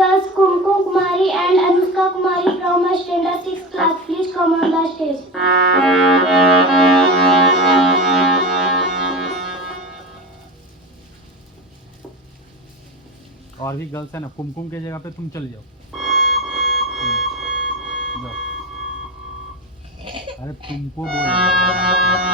girls Kumku Kumari and Anushka Kumari from my standard 6th class. Please come on the stage. और भी girls है ना, कुमकुम के जगह पे तुम चल जाओ। जाओ। अरे तुमको बोल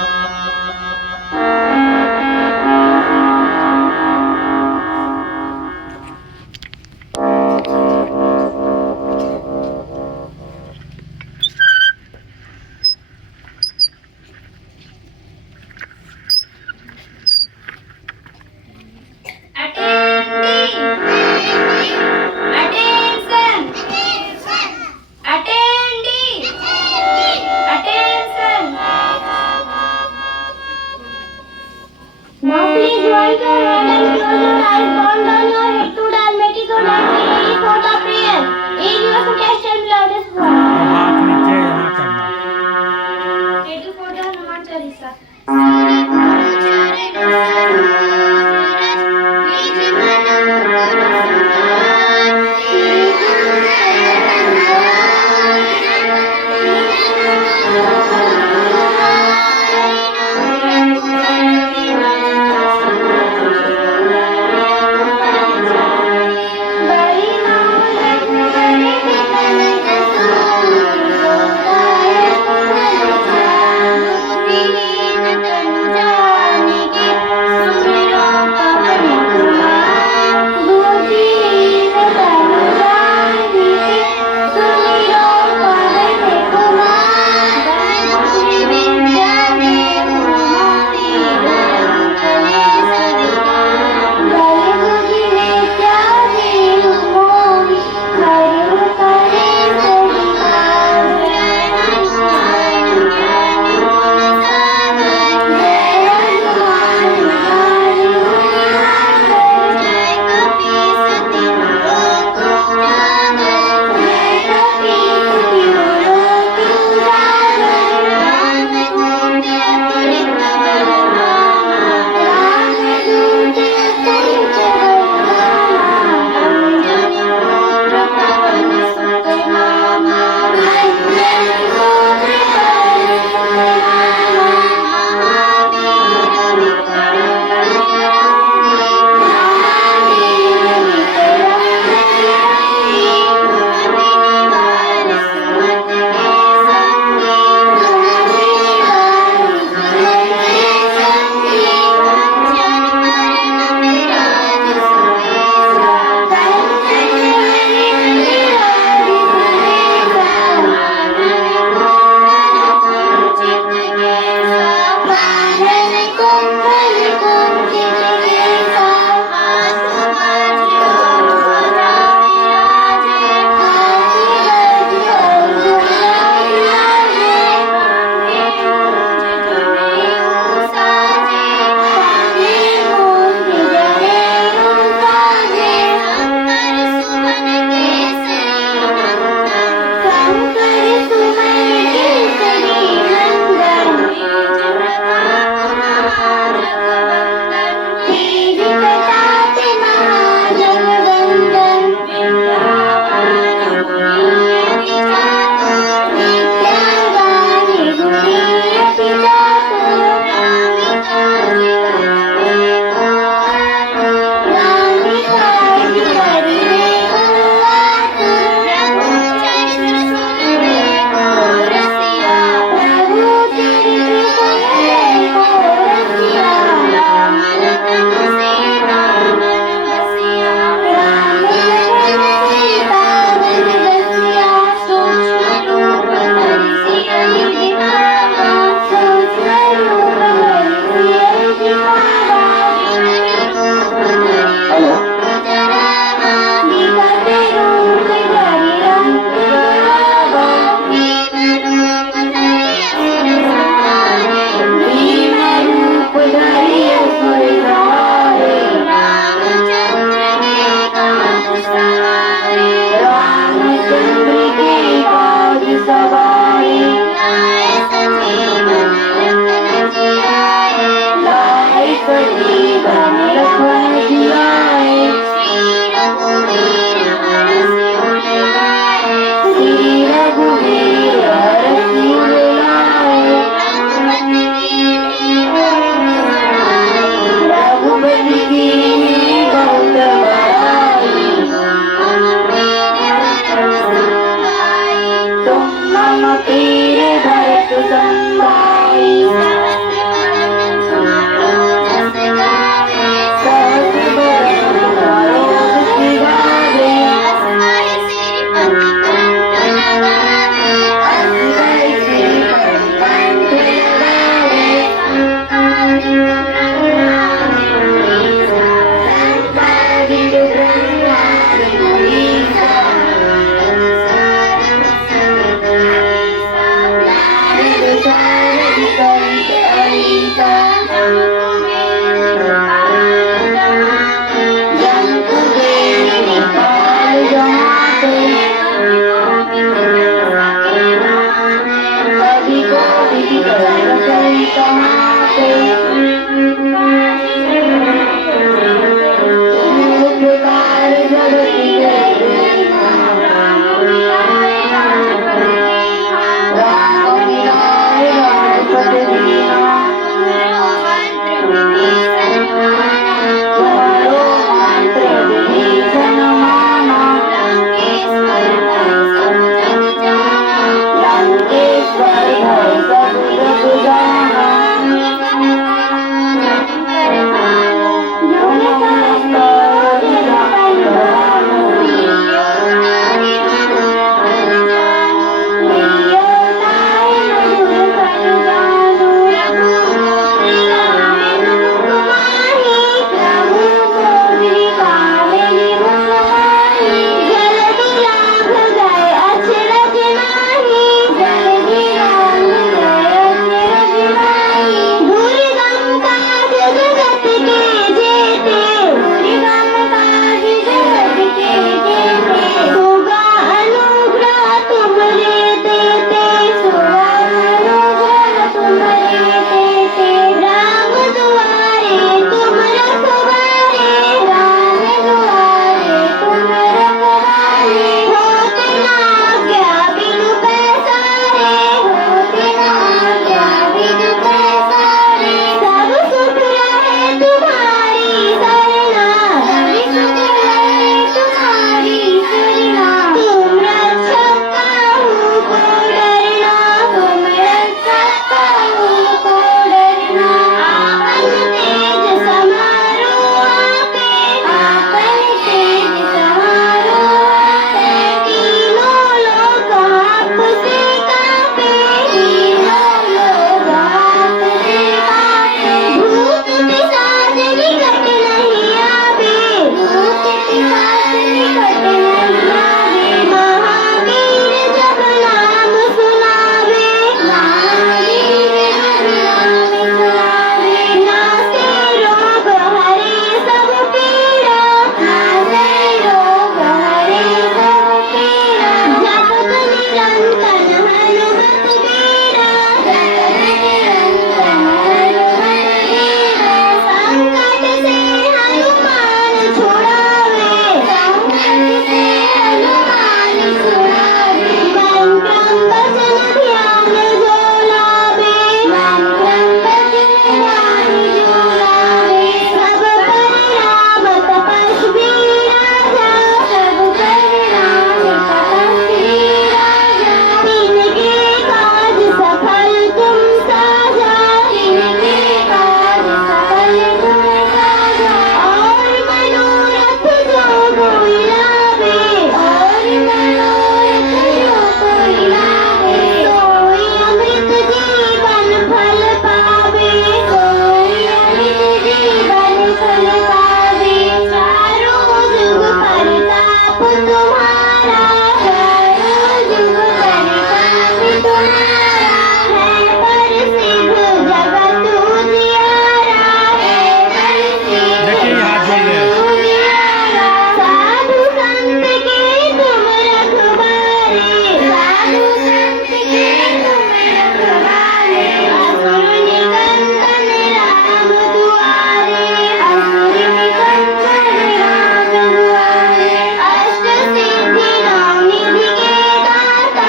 नहीं आवे, भूत पिशाच निकट नहीं आवे। महावीर जब नाम सुनावे, महावीर जब नाम सुनावे। नासे रोग हरे सब पीड़ा, नासे रोग हरे सब पीड़ा। जपत निरंतर हनुमत बीड़ा, जपत निरंतर हनुमत बीड़ा। संकट से हनुमान छुड़ावे, संकट से हनुमान छुड़ावे। मंत्रम वचन ध्यान जो लावे, मंत्रम वचन ध्यान जो लावे। सब पर राम तपस्वी राजा, सब पर राम तपस्वी राजा। तिनके काज सफल तुम साजा, तिनके काज सफल तुम साजा। और मनोरथ जो कोई लावे, और मनोरथ जो कोई लावे। सोई अमृत जीवन फल पावे, सोई अमृत जीवन फल पावे। चारों जुग परताप तुम्हारा, चारों जुग परताप तुम्हारा। है प्रसिद्ध जगत उजियारा, है प्रसिद्ध देखिए ये हाथ जोड़ रहे हैं। उजियारा। साधु संत के तुम रखवारे, साधु संत के तुम रखवारे। असुर निकंदन राम दुआरे, असुर निकंदन राम दुआरे। अष्ट सिद्धि नौ निधि के दाता,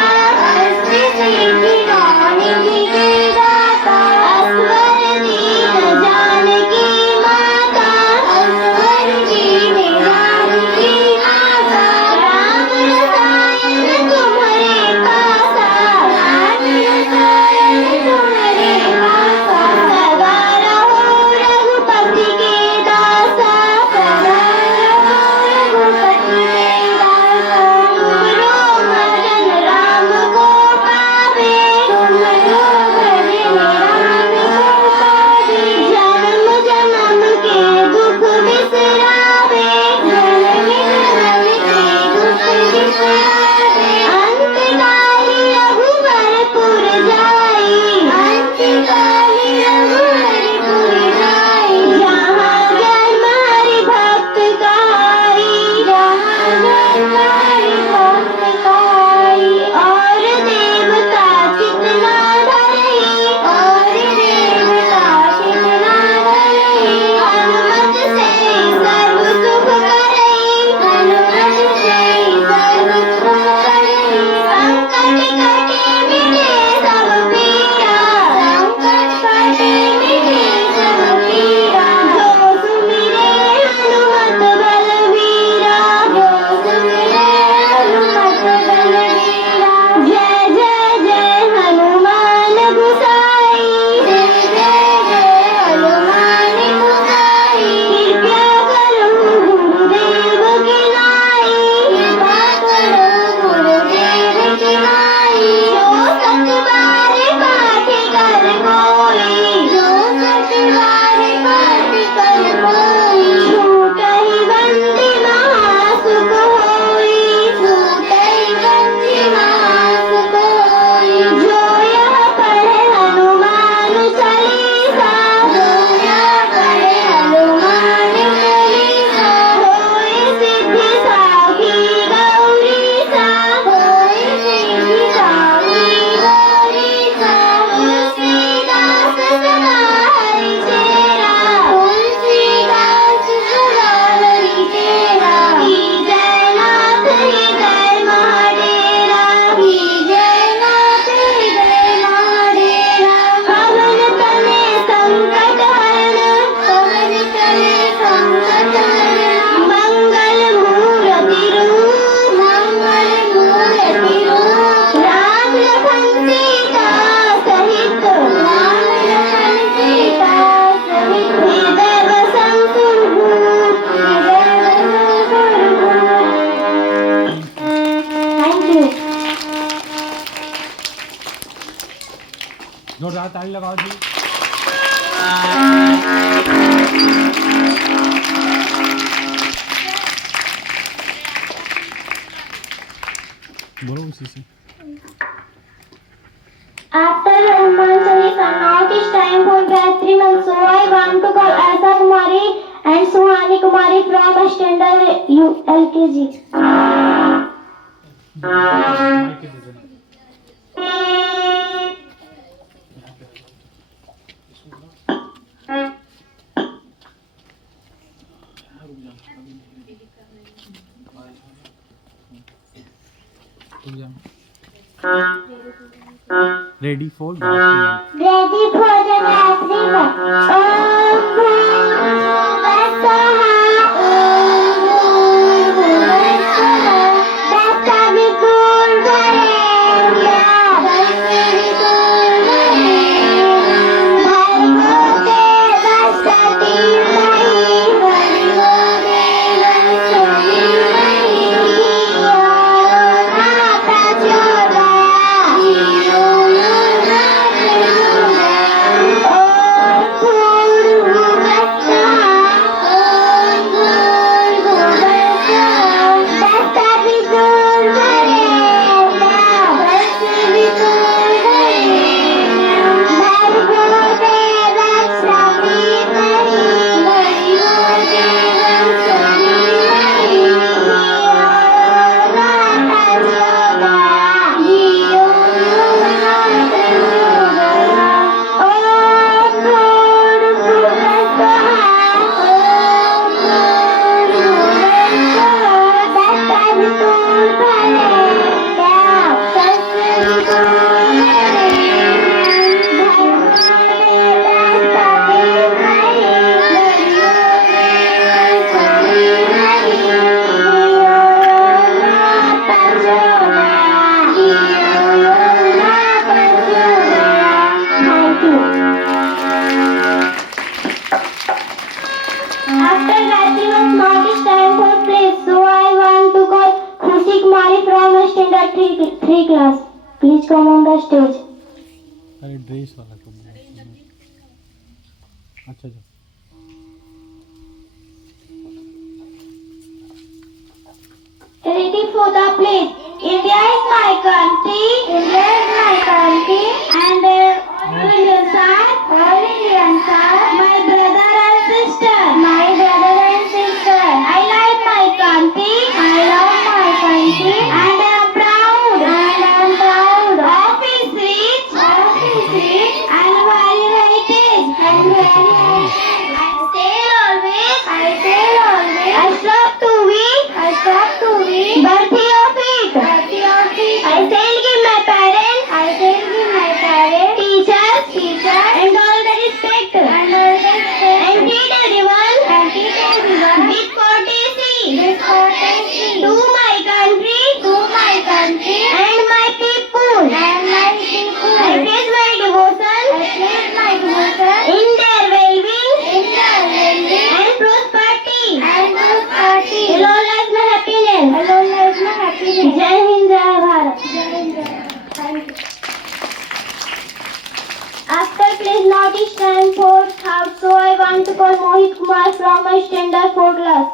अष्ट सिद्धि नौ निधि के दाता। अस्वर दीन जानकी माता, अस्वर दीन जानकी माता। राम रसायन तुम्हारे पासा, राम रसायन तुम्हारे पासा। सदा रहो रघुपति के दासा, सदा रहो रघुपति के दासा। तुमरो भजन राम को पावे, तुमरो भजन राम को पावे। जन्म जन्म के दुख बिसरावे, जन्म जन्म के दुख बिसरावे। अंतकाली रघुवरपुर जाई, अंतकाली रघुवरपुर जाई। जहाँ जन्म हरि भक्त कहाई, जहाँ जन्म हरि भक्त कहाई। और देवता चितना धरई, और देवता चितना धरई। हनुमत से सर्व सुख करई, हनुमत से सर्व सुख करई। संकट कटे मिटे सब पीड़ा, संकट कटे मिटे सब पीड़ा। जो सुमिरे हनुमत बलवीरा, जो सुमिरे हनुमत बलवीरा। जय जय जय हनुमान गुसाई, जय जय जय हनुमान गुसाई। कृपया करो गुरुदेव की नाई, कृपा करो गुरुदेव की नाई। जो सत बार पाठ कर कोई, जो सत बार पाठ कर कोई। छूटहि बंदी महासुख होई, छूटहि बंदी महासुख होई। जो यह पढ़े हनुमान चालीसा, जो यह पढ़े हनुमान चालीसा। होय सिद्धि साखी गौरी सा, होय सिद्धि साखी गौरी सा। तुलसीदास सदा हरि चेरा, तुलसीदास सदा हरि चेरा। की जयनाथ हृदय महाडेरा, की जयनाथ हृदय महाडेरा। पवन तने संकट हरण, पवन तने संकट हरण। मंगल मूर्ति रूप, मंगल मूर्ति रूप। राम लखन सीता सहित, राम लखन सीता सहित। हृदय बसन सुरभूप, हृदय बसन सुरभूप। Thank you. जोरदार ताली लगाओ जी। उसी से। After Rahman Chalisa, now it is time for Gayatri Mantra. So I want to call Aisa Kumari and Suhani Kumari from standard LKG. Mic दे देना। Ready for Gayatri. Ready for the Gayatri Mantra. Om Bhurvasvaha, Om Bhurvasvaha, Dasaviturvarenyam, After Gayatri Mantra, now it is time for play. So I want to call Khushi Kumari from standard 3 class. Please come on the stage. अरे dress वाला को बोलो। अच्छा अच्छा। Ready for the play. India is my country. India is my country. And all Indians are. All Indians are. My brother and sister. My brother and sister. I like my country. I love my country. And I am proud. And I am proud. Of its rich. Of its rich. And very heritage. And very heritage. I say always. I say always. I stop to read. I stop to read. Birthday of it. Birthday of it. I shall give my parents. I shall give my parents. Teachers. Teachers. And all the respect. And all the respect. And treat everyone. And treat everyone. With courtesy. With courtesy. To my country. To my country. And my people. And my people. I place my devotion. I place my devotion. In their well-being. In their well-being. And prosperity. And prosperity. Alone lies my happiness. Alone lies my happiness. Jai Hind, Jai Bharat. Jai Hind, Jai Bharat. Thank you. After please now it is time for thought. So I want to call Mohit Kumar from my standard 4 class.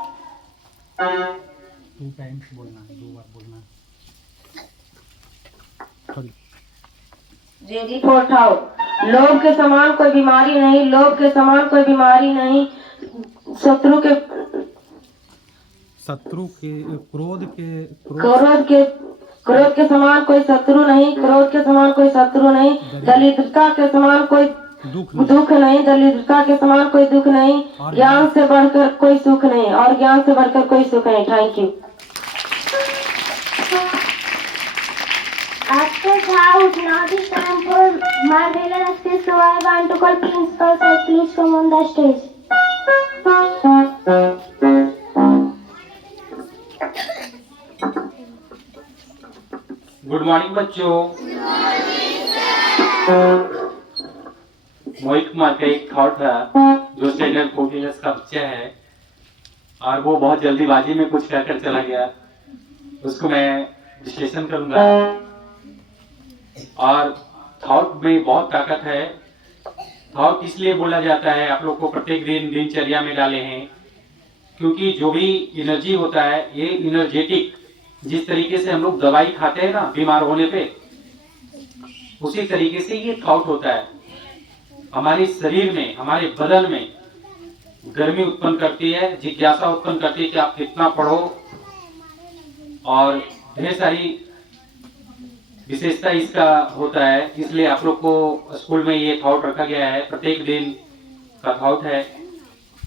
2 times बोलना है, 2 बार बोलना है। Sorry. Ready for ठाओ। लोभ के समान कोई बीमारी नहीं, लोभ के समान कोई बीमारी नहीं, शत्रु के क्रोध के समान कोई शत्रु नहीं, क्रोध के समान कोई शत्रु नहीं, दरिद्रता के समान कोई दुख नहीं, दरिद्रता के समान कोई दुख नहीं, ज्ञान से बढ़कर कोई सुख नहीं, और ज्ञान से बढ़कर कोई सुख नहीं। Thank you. After thought now it is time for Marvela Access. So I want to call principal sir. Please come on the stage. Good morning बच्चों। मोहित कुमार का एक थॉट था, जो स्टैंडर्ड 4 इयर्स का बच्चा है और वो बहुत जल्दीबाजी में कुछ कहकर चला गया, उसको मैं विश्लेषण करूंगा। और थॉट में बहुत ताकत है। थॉट इसलिए बोला जाता है, आप लोग को प्रत्येक दिन दिनचर्या में डाले हैं, क्योंकि जो भी एनर्जी होता है ये एनर्जेटिक जिस तरीके से हम लोग दवाई खाते हैं ना बीमार होने पे, उसी तरीके से ये थॉट होता है। हमारे शरीर में, हमारे बदन में गर्मी उत्पन्न करती है, जिज्ञासा उत्पन्न करती है कि आप कितना पढ़ो, और ढेर सारी विशेषता इसका होता है। इसलिए आप लोग को स्कूल में ये थॉट रखा गया है, प्रत्येक दिन का थॉट है।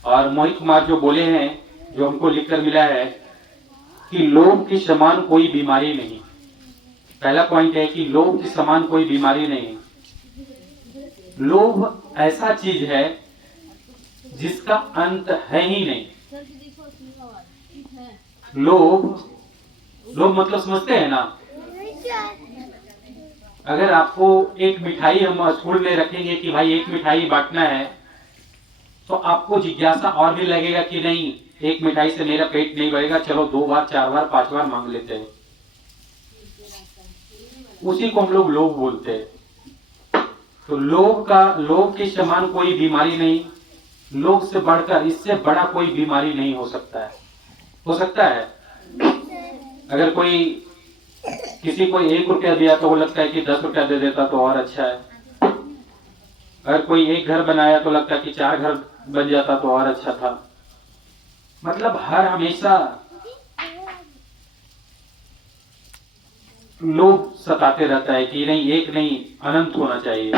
और मोहित कुमार जो बोले हैं, जो हमको लिखकर मिला है कि लोभ के समान कोई बीमारी नहीं। पहला पॉइंट है कि लोभ के समान कोई बीमारी नहीं। लोभ ऐसा चीज है जिसका अंत है ही नहीं। लोभ मतलब समझते हैं ना? अगर आपको एक मिठाई हम स्कूल में रखेंगे कि भाई एक मिठाई बांटना है, तो आपको जिज्ञासा और भी लगेगा कि नहीं, एक मिठाई से मेरा पेट नहीं भरेगा, चलो 2 बार 4 बार 5 बार मांग लेते हैं। उसी को हम लोग लोभ बोलते हैं। तो लोभ के समान कोई बीमारी नहीं। लोभ से बढ़कर, इससे बड़ा कोई बीमारी नहीं हो सकता है। हो सकता है अगर कोई किसी को 1 रुपया दिया तो वो लगता है कि 10 रुपया दे देता तो और अच्छा है। अगर कोई एक घर बनाया तो लगता है कि 4 घर बन जाता तो और अच्छा था। मतलब हर हमेशा लोभ सताते रहता है कि नहीं, एक नहीं, अनंत होना चाहिए।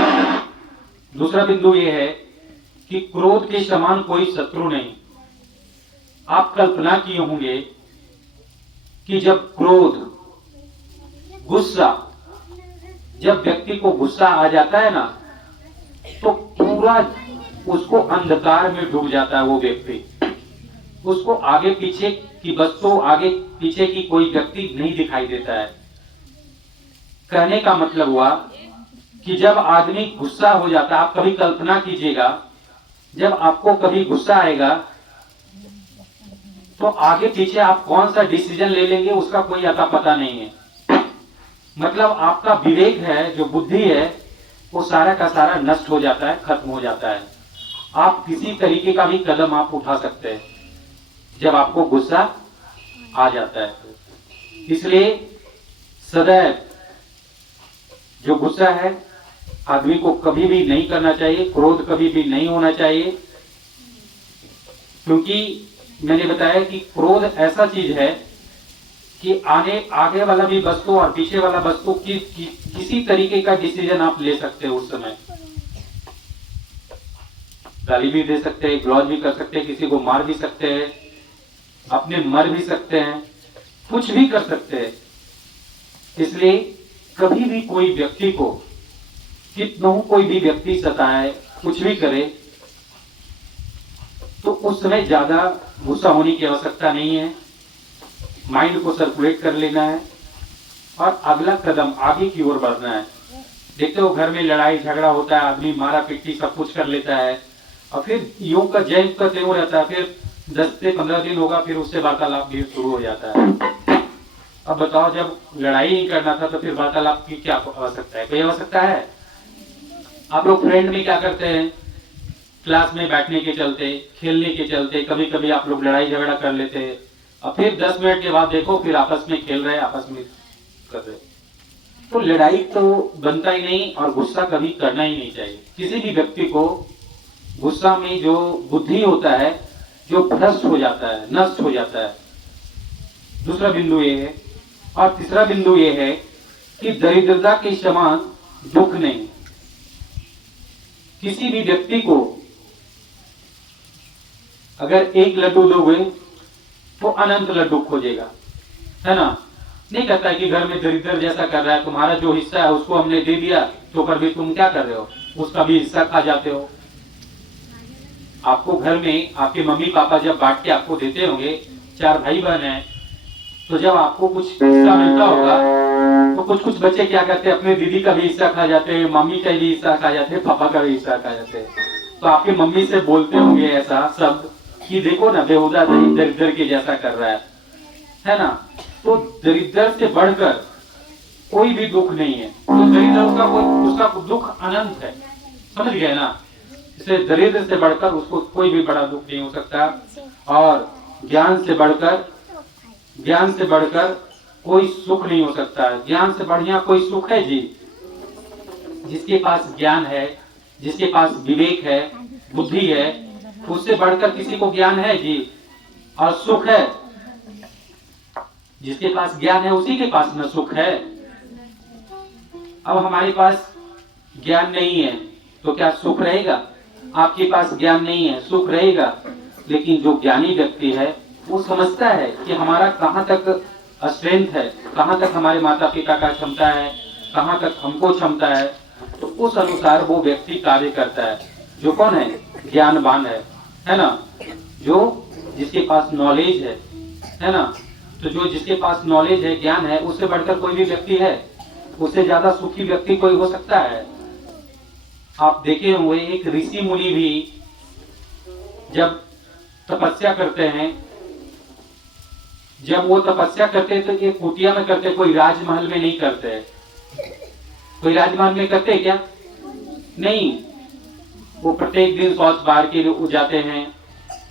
दूसरा बिंदु ये है कि क्रोध के समान कोई शत्रु नहीं। आप कल्पना किए होंगे कि जब क्रोध, गुस्सा, जब व्यक्ति को गुस्सा आ जाता है ना, तो पूरा उसको अंधकार में डूब जाता है वो व्यक्ति। उसको आगे पीछे की वस्तु, आगे पीछे की कोई व्यक्ति नहीं दिखाई देता है। कहने का मतलब हुआ कि जब आदमी गुस्सा हो जाता है, आप कभी कल्पना कीजिएगा, जब आपको कभी गुस्सा आएगा तो आगे पीछे आप कौन सा डिसीजन ले लेंगे उसका कोई अता पता नहीं है। मतलब आपका विवेक है, जो बुद्धि है, वो सारा का सारा नष्ट हो जाता है, खत्म हो जाता है। आप किसी तरीके का भी कदम आप उठा सकते हैं जब आपको गुस्सा आ जाता है। इसलिए सदैव जो गुस्सा है आदमी को कभी भी नहीं करना चाहिए, क्रोध कभी भी नहीं होना चाहिए। क्योंकि मैंने बताया कि क्रोध ऐसा चीज है कि आगे वाला भी वस्तु और पीछे वाला वस्तु किसी तरीके का डिसीजन आप ले सकते हो। उस समय गाली भी दे सकते हैं, ग्लॉज भी कर सकते हैं, किसी को मार भी सकते हैं, अपने मर भी सकते हैं, कुछ भी कर सकते हैं। इसलिए कभी भी कोई व्यक्ति को, कितना कोई भी व्यक्ति सताए, कुछ भी करे, तो उस समय ज्यादा गुस्सा होने की आवश्यकता नहीं है। माइंड को सर्कुलेट कर लेना है और अगला कदम आगे की ओर बढ़ना है। देखते हो घर में लड़ाई झगड़ा होता है, आदमी मारा पिट्टी सब कुछ कर लेता है, और फिर यूं का जैन का त्यों रहता है। फिर 10 से 15 दिन होगा, फिर उससे वार्तालाप भी शुरू हो जाता है। अब बताओ, जब लड़ाई नहीं करना था तो फिर वार्तालाप की क्या आवश्यकता है? कोई आवश्यकता है? आप लोग फ्रेंड में क्या करते हैं, क्लास में बैठने के चलते, खेलने के चलते कभी कभी आप लोग लड़ाई झगड़ा कर लेते हैं, और फिर 10 मिनट के बाद देखो फिर आपस में खेल रहे, आपस में कर रहे। तो लड़ाई तो बनता ही नहीं, और गुस्सा कभी करना ही नहीं चाहिए। किसी भी व्यक्ति को गुस्सा में जो बुद्धि होता है, जो भ्रष्ट हो जाता है, नष्ट हो जाता है। दूसरा बिंदु ये है। और तीसरा बिंदु ये है कि दरिद्रता के समान दुख नहीं। किसी भी व्यक्ति को अगर 1 लड्डू दोगे तो अनंत लड्डू खोजेगा, है ना? नहीं कहता है कि घर में दरिद्र जैसा कर रहा है, तुम्हारा जो हिस्सा है उसको हमने दे दिया तो कर भी तुम क्या कर रहे हो, उसका भी हिस्सा खा जाते हो। आपको घर में आपके मम्मी पापा जब बांट के आपको देते होंगे, 4 भाई बहन हैं, तो जब आपको कुछ हिस्सा मिलता होगा तो कुछ बच्चे क्या करते हैं, अपने दीदी का भी हिस्सा खा जाते हैं, मम्मी का भी हिस्सा खा जाते हैं, पापा का भी हिस्सा खा जाते हैं। तो आपके मम्मी से बोलते होंगे ऐसा शब्द कि देखो ना, बेहुदा दरिद्र के जैसा कर रहा है ना? तो दरिद्र से बढ़कर कोई भी दुख नहीं है। तो दरिद्र का उसका दुख अनंत है, समझ गए ना? इसलिए दरिद्र से बढ़कर उसको कोई भी बड़ा दुख नहीं हो सकता। और ज्ञान से बढ़कर कोई सुख नहीं हो सकता है। ज्ञान से बढ़िया कोई सुख है जी? जिसके पास ज्ञान है, जिसके पास विवेक है, बुद्धि है, उससे बढ़कर किसी को ज्ञान है जी? और सुख है? जिसके पास ज्ञान है उसी के पास न सुख है। अब हमारे पास ज्ञान नहीं है तो क्या सुख रहेगा? आपके पास ज्ञान नहीं है, सुख रहेगा। लेकिन जो ज्ञानी व्यक्ति है वो समझता है कि हमारा कहाँ तक स्ट्रेंथ है, कहाँ तक हमारे माता पिता का क्षमता है, कहाँ तक हमको क्षमता है, तो उस अनुसार वो व्यक्ति कार्य करता है। जो कौन है? ज्ञानवान है ना? जो जिसके पास नॉलेज है ना? तो जो जिसके पास नॉलेज है, ज्ञान है, उससे बढ़कर कोई भी व्यक्ति है? उससे ज्यादा सुखी व्यक्ति कोई हो सकता है? आप देखे हुए एक ऋषि मुनि भी जब तपस्या करते हैं, जब वो तपस्या करते तो एक कुटिया में करते, कोई राजमहल में नहीं करते। कोई राजमहल में करते क्या? नहीं। वो प्रत्येक दिन शौच बाहर के लिए जाते हैं,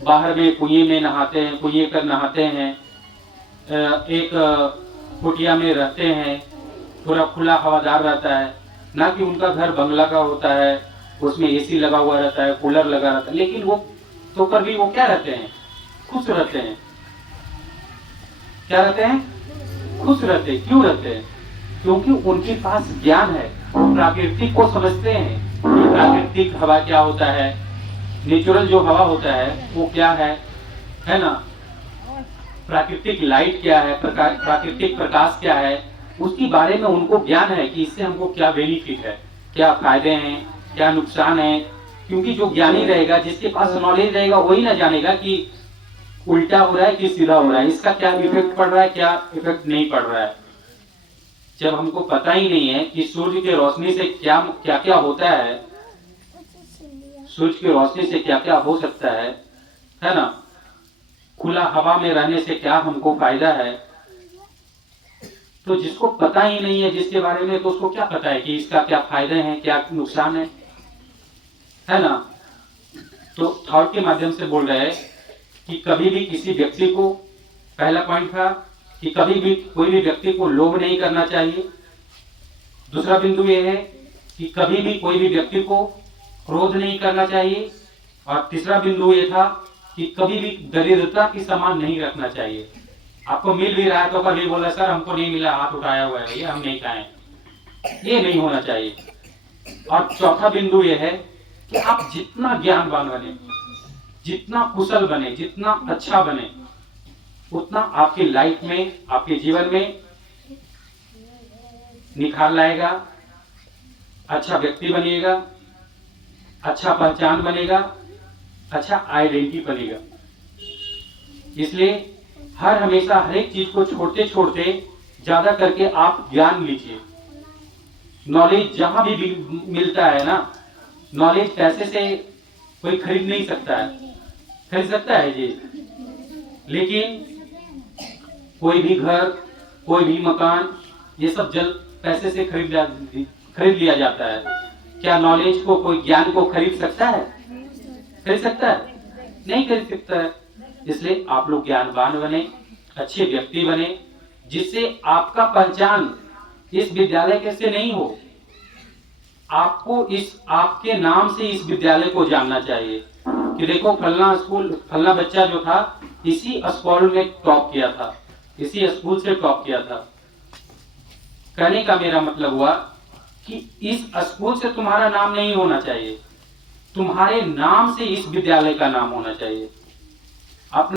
बाहर में कुएं में नहाते हैं, कुएं कर नहाते हैं, एक कुटिया में रहते हैं, पूरा खुला हवादार रहता है। ना कि उनका घर बंगला का होता है, उसमें एसी लगा हुआ रहता है, कूलर लगा रहता है, लेकिन वो तो पर भी वो क्या रहते हैं? खुश रहते हैं। क्या रहते हैं? खुश रहते हैं। क्यों रहते हैं? क्योंकि उनके पास ज्ञान है, प्राकृतिक को समझते हैं कि प्राकृतिक हवा क्या होता है, नेचुरल जो हवा होता है वो क्या है ना? प्राकृतिक लाइट क्या है, प्राकृतिक प्रकाश क्या है, उसके बारे में उनको ज्ञान है कि इससे हमको क्या बेनिफिट है, क्या फायदे हैं, क्या नुकसान है। क्योंकि जो ज्ञानी रहेगा, जिसके पास नॉलेज रहेगा, वही ना जानेगा कि उल्टा हो रहा है कि सीधा हो रहा है, इसका क्या इफेक्ट पड़ रहा है, क्या इफेक्ट नहीं पड़ रहा है। जब हमको पता ही नहीं है कि सूर्य की रोशनी से क्या क्या होता है, सूर्य की रोशनी से क्या क्या हो सकता है ना? खुला हवा में रहने से क्या हमको फायदा है, तो जिसको पता ही नहीं है जिसके बारे में, तो उसको क्या पता है कि इसका क्या फायदे हैं, क्या नुकसान है ना? तो थॉट के माध्यम से बोल रहे हैं कि कभी भी किसी व्यक्ति को, पहला पॉइंट था कि कभी भी कोई भी व्यक्ति को लोभ नहीं करना चाहिए। दूसरा बिंदु यह है कि कभी भी कोई भी व्यक्ति को क्रोध नहीं करना चाहिए। और तीसरा बिंदु यह था कि कभी भी दरिद्रता की सामान नहीं रखना चाहिए। आपको मिल भी रहा है तो कभी बोला सर हमको नहीं मिला, हाथ उठाया हुआ है, ये हम नहीं खाए, ये नहीं होना चाहिए। और चौथा बिंदु यह है कि आप जितना ज्ञानवान बने, जितना कुशल बने, जितना अच्छा बने, उतना आपकी लाइफ में, आपके जीवन में निखार लाएगा, अच्छा व्यक्ति बनिएगा, अच्छा पहचान बनेगा, अच्छा आइडेंटिटी बनेगा। इसलिए हर हमेशा हर एक चीज को छोड़ते छोड़ते ज्यादा करके आप ज्ञान लीजिए। नॉलेज जहां भी मिलता है ना, नॉलेज पैसे से कोई खरीद नहीं सकता है, खरीद सकता है जी, लेकिन कोई भी घर, कोई भी मकान, ये सब जल्द पैसे से खरीद लिया जाता है। क्या नॉलेज को, कोई ज्ञान को खरीद सकता है? खरीद सकता है? नहीं खरीद सकता है। इसलिए आप लोग ज्ञानवान बने, अच्छे व्यक्ति बने, जिससे आपका पहचान इस विद्यालय के से नहीं हो, आपको इस आपके नाम से इस विद्यालय को जानना चाहिए कि देखो फलना स्कूल, फलना बच्चा जो था इसी स्कूल में टॉप किया था, इसी स्कूल से टॉप किया था। कहने का मेरा मतलब हुआ कि इस स्कूल से तुम्हारा नाम नहीं होना चाहिए, तुम्हारे नाम से इस विद्यालय का नाम होना चाहिए।